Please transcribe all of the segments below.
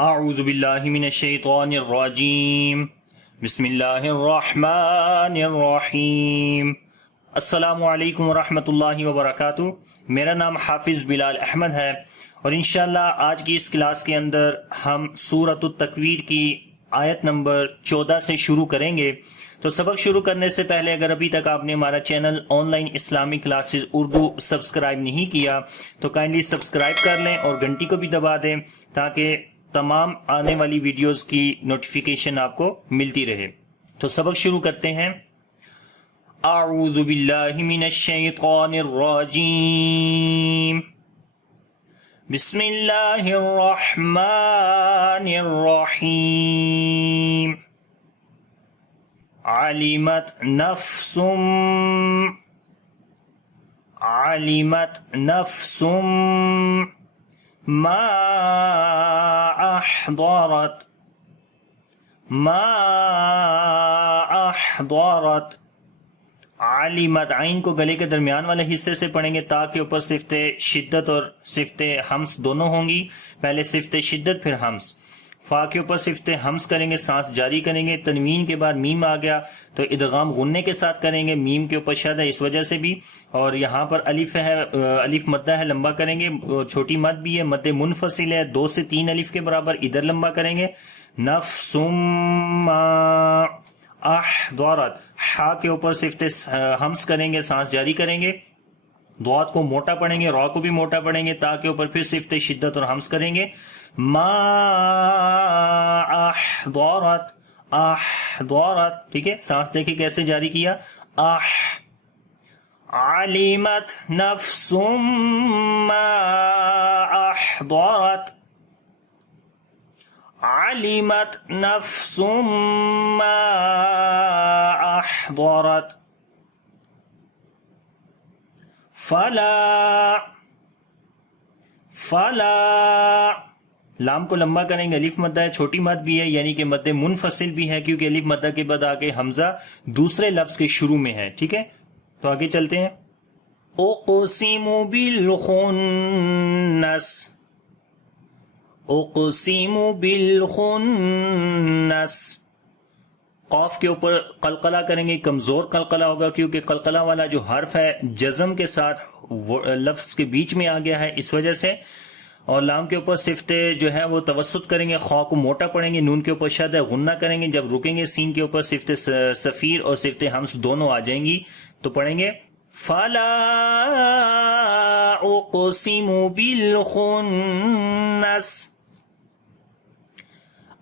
اعوذ باللہ من الشیطان الرجیم بسم اللہ الرحمن الرحیم۔ السلام علیکم ورحمۃ اللہ وبرکاتہ۔ میرا نام حافظ بلال احمد ہے اور انشاءاللہ آج کی اس کلاس کے اندر ہم سورۃ التکویر کی آیت نمبر 14 سے شروع کریں گے۔ تو سبق شروع کرنے سے پہلے اگر ابھی تک آپ نے ہمارا channel on line Islamic classes Urdu subscribe نہیں کیا تو کائنڈلی سبسکرائب کر لیں اور گھنٹی کو بھی دبا دیں تاکہ تمام آنے والی ویڈیوز کی نوٹیفیکیشن آپ کو ملتی رہے۔ تو سبق شروع کرتے ہیں۔ اعوذ باللہ من الشیطان الرجیم بسم اللہ الرحمن الرحیم۔ علمت نفس ما احضرت۔ علمت عین کو گلے کے درمیان والے حصے سے پڑھیں گے تاکہ اوپر صفت شدت اور صفت ہمس دونوں ہوں گی۔ پہلے صفت شدت پھر ہمس۔ فا کے اوپر صفت ہمس کریں گے، سانس جاری کریں گے۔ تنوین کے بعد میم آ گیا تو ادغام غنے کے ساتھ کریں گے، میم کے اوپر شد ہے اس وجہ سے بھی۔ اور یہاں پر الف ہے، الف مدہ ہے، لمبا کریں گے، چھوٹی مد بھی ہے، مد منفصل ہے 2 سے 3 الف کے برابر، ادھر لمبا کریں گے۔ نفس ما احضرت، ہا کے اوپر صفت ہمس کریں گے، سانس جاری کریں گے۔ ضاد کو موٹا پڑھیں گے، را کو بھی موٹا پڑھیں گے تاکہ اوپر پھر صفت شدت اور ہمس کریں گے۔ ما احضرت، ٹھیک ہے، سانس دیکھیں کیسے جاری کیا۔ علمت نفس ما احضرت، علمت نفس ما احضرت۔ فلا لام کو لمبا کریں گے، الف مدہ ہے، چھوٹی مد بھی ہے یعنی کہ مد منفصل بھی ہے کیونکہ الف مدہ کے بعد آگے حمزہ دوسرے لفظ کے شروع میں ہے، ٹھیک ہے۔ تو آگے چلتے ہیں۔ اقسم بالخنس، اقسم بالخنس، قاف کے اوپر قلقلہ کریں گے، کمزور قلقلہ ہوگا کیونکہ قلقلہ والا جو حرف ہے جزم کے ساتھ لفظ کے بیچ میں آ گیا ہے اس وجہ سے۔ اور لام کے اوپر صفت جو ہے وہ توسط کریں گے، خا کو موٹا پڑھیں گے، نون کے اوپر شد ہے، غنہ کریں گے، جب رکیں گے سین کے اوپر صفت صفیر اور صفت ہمس دونوں آ جائیں گی تو پڑھیں گے فلا اقسم بالخنس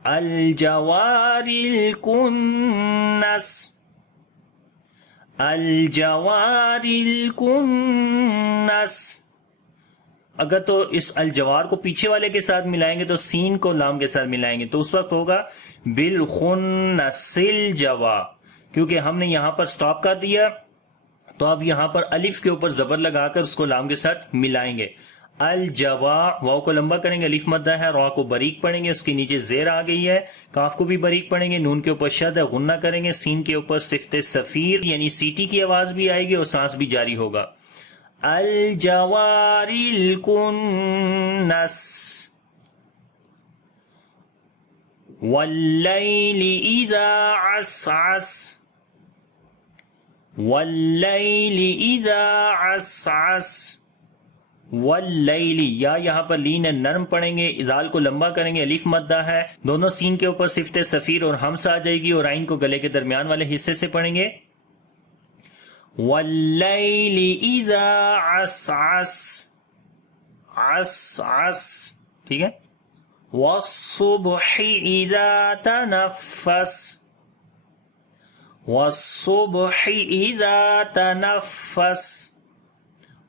الجوار الکنس، الجوار الکنس۔ اگر تو اس الجوار کو پیچھے والے کے ساتھ ملائیں گے تو سین کو لام کے ساتھ ملائیں گے تو اس وقت ہوگا بالخنس الجوا، کیونکہ ہم نے یہاں پر سٹاپ کر دیا تو اب یہاں پر الف کے اوپر زبر لگا کر اس کو لام کے ساتھ ملائیں گے۔ الجوا، واو کو لمبا کریں گے، الف مدہ ہے، را کو باریک پڑھیں گے، اس کے نیچے زیر آ گئی ہے، کاف کو بھی باریک پڑھیں گے، نون کے اوپر شد ہے، غنہ کریں گے، سین کے اوپر صفت صفیر یعنی سیٹی کی آواز بھی آئے گی اور سانس بھی جاری ہوگا۔ الجوار الکنس واللیل اذا عسعس، واللیل اذا عسعس، واللیل، یا یہاں پر لین نرم پڑھیں گے، ازال کو لمبا کریں گے، الف مدہ ہے، دونوں سین کے اوپر صفت صفیر اور ہمس آ جائے گی اور عین کو گلے کے درمیان والے حصے سے پڑھیں گے۔ واللیل اذا عسعس، عسعس، ٹھیک ہے۔ والصبح اذا تنفس، والصبح اذا تنفس،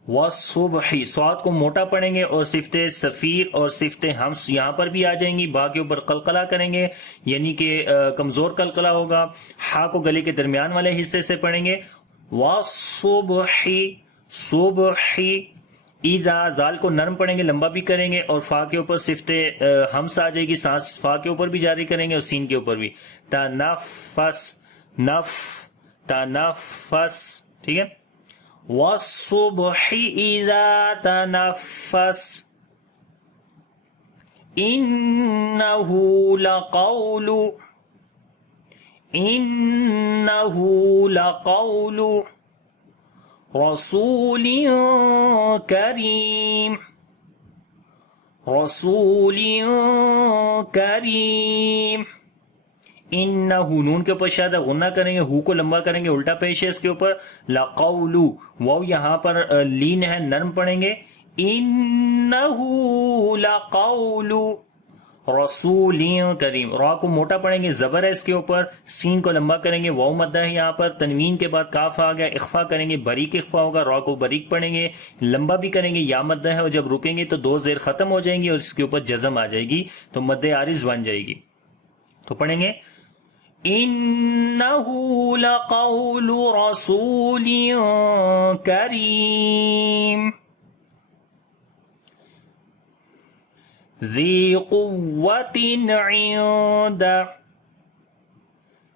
والصبح، صاد کو موٹا پڑھیں گے اور صفت صفیر اور صفت ہمس یہاں پر بھی آ جائیں گی، با کے اوپر قلقلہ کریں گے یعنی کہ کمزور قلقلہ ہوگا، ہا کو گلے کے درمیان والے حصے سے پڑھیں گے۔ والصبح، صبح، اذا، ذال کو نرم پڑھیں گے، لمبا بھی کریں گے اور فا کے اوپر صفت ہمس آ جائے گی، سانس فا کے اوپر بھی جاری کریں گے اور سین کے اوپر بھی۔ تنفس، تنفس، ٹھیک ہے۔ والصبح اذا تنفس انه لقول رسول کریم انہو نون کے اوپر شاید غنہ کریں گے، ہو کو لمبا کریں گے، الٹا پیش ہے اس کے اوپر، لقولو واو یہاں پر لین ہے، نرم پڑھیں گے، انہو لقولو رسول کریم، را کو موٹا پڑھیں گے، زبر ہے اس کے اوپر، سین کو لمبا کریں گے، واو مدہ ہے یہاں پر، تنوین کے بعد کاف آ گیا، اخفا کریں گے، باریک اخفا ہوگا، را کو باریک پڑھیں گے، لمبا بھی کریں گے، یا مدہ ہے، اور جب رکیں گے تو دو زیر ختم ہو جائیں گی اور اس کے اوپر جزم آ جائے گی تو مد عارض بن جائے گی. تو پڑھیں گے انہو لقول رسول کریم ذی قوت عند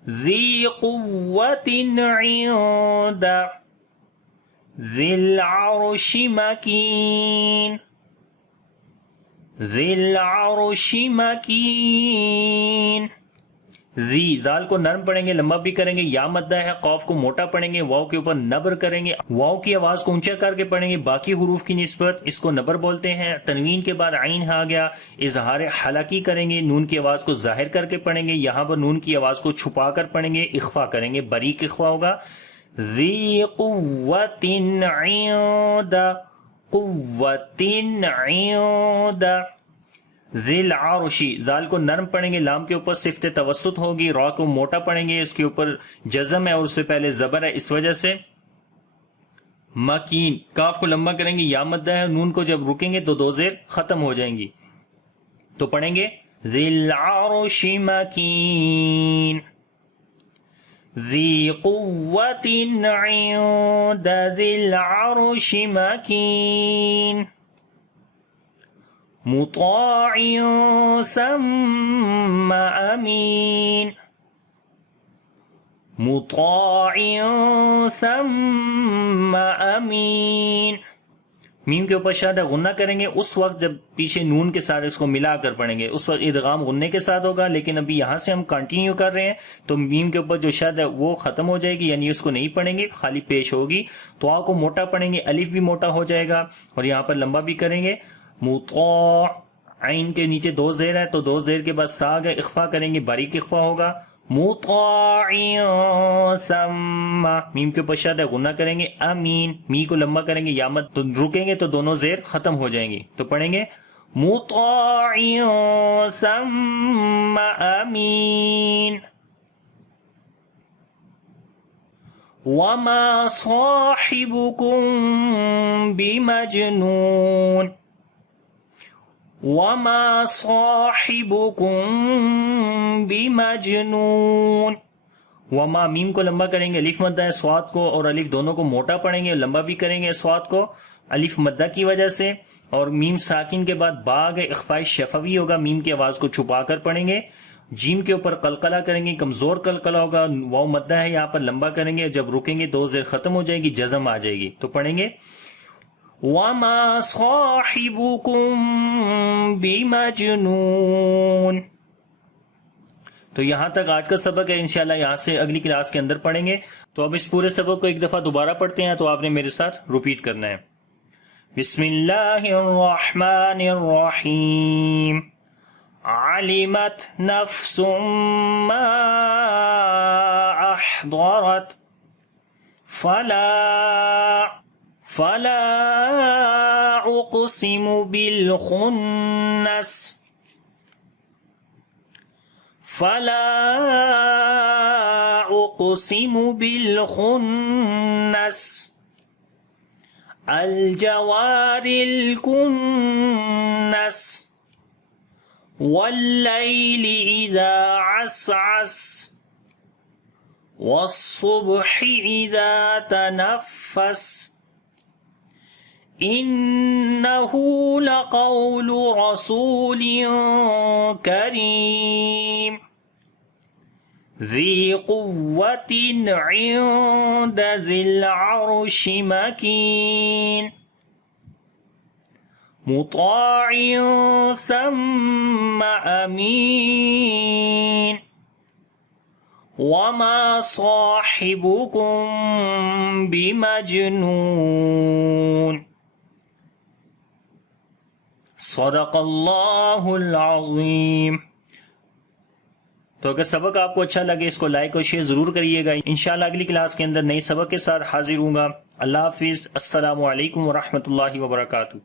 ذی العرش مکین ذی ذال کو نرم پڑھیں گے، لمبا بھی کریں گے، یا مدہ ہے، قاف کو موٹا پڑھیں گے، واو کے اوپر نبر کریں گے، واو کی آواز کو اونچا کر کے پڑھیں گے، باقی حروف کی نسبت اس کو نبر بولتے ہیں. تنوین کے بعد عین آ گیا، اظہار حلقی کریں گے، نون کی آواز کو ظاہر کر کے پڑھیں گے، یہاں پر نون کی آواز کو چھپا کر پڑھیں گے، اخفا کریں گے، باریک اخفا ہوگا. ذی قوت عند ذی العرشی، ذال کو نرم پڑھیں گے، لام کے اوپر صفت توسط ہوگی، را کو موٹا پڑھیں گے، اس کے اوپر جزم ہے اور اس سے پہلے زبر ہے اس وجہ سے. مکین، کاف کو لمبا کریں گے، یا مدہ ہے، نون کو جب رکیں گے تو دو زیر ختم ہو جائیں گی. تو پڑھیں گے ذی العرش مکین ذی قوت عند ذی العرش مکین مطاع ثم امین میم کے اوپر شاد غنہ کریں گے اس وقت جب پیچھے نون کے ساتھ اس کو ملا کر پڑھیں گے، اس وقت ادغام غنے کے ساتھ ہوگا، لیکن ابھی یہاں سے ہم کنٹینیو کر رہے ہیں تو میم کے اوپر جو شاد ہے وہ ختم ہو جائے گی، یعنی اس کو نہیں پڑھیں گے، خالی پیش ہوگی. تو آ کو موٹا پڑھیں گے، الف بھی موٹا ہو جائے گا اور یہاں پر لمبا بھی کریں گے. مطاع، عین کے نیچے دو زیر ہے تو دو زیر کے بعد سا گئے، اخفا کریں گے، باریک اخفا ہوگا. مطاع ثم، میم کے اوپر شد ہے، غنہ کریں گے، امین، می کو لمبا کریں گے، یا مد تو رکیں گے تو دونوں زیر ختم ہو جائیں گے. تو پڑھیں گے مطاع ثم امین وما صاحبكم بمجنون وما صاحبكم بمجنون. وما، میم کو لمبا کریں گے، الف مدہ ہے، صاد کو اور الف دونوں کو موٹا پڑھیں گے، لمبا بھی کریں گے صاد کو الف مدہ کی وجہ سے، اور میم ساکن کے بعد باغ اخفاء شفوی ہوگا، میم کی آواز کو چھپا کر پڑھیں گے. جیم کے اوپر قلقلہ کریں گے، کمزور قلقلہ ہوگا، واو مدہ ہے، یہاں پر لمبا کریں گے، جب رکیں گے دو زیر ختم ہو جائے گی، جزم آ جائے گی. تو پڑھیں گے وَمَا صَاحِبُكُم بِمَجْنُونَ. تو یہاں تک آج کا سبق ہے، انشاءاللہ یہاں سے اگلی کلاس کے اندر پڑھیں گے. تو اب اس پورے سبق کو ایک دفعہ دوبارہ پڑھتے ہیں، تو آپ نے میرے ساتھ ریپیٹ کرنا ہے. بسم اللہ الرحمن الرحیم علمت نفس ما احضرت فلا اقسم بالخنس الجوار الكنس والليل إذا عسعس والصبح إذا تنفس إنه لقول رسول كريم ذي قوة عند ذي العرش مكين مطاع ثم امین وما صاحبكم بمجنون صدق اللہ العظیم۔ تو اگر سبق آپ کو اچھا لگے اس کو لائک اور شیئر ضرور کریے گا۔ انشاءاللہ اگلی کلاس کے اندر نئی سبق کے ساتھ حاضر ہوں گا۔ اللہ حافظ۔ السلام علیکم ورحمۃ اللہ وبرکاتہ۔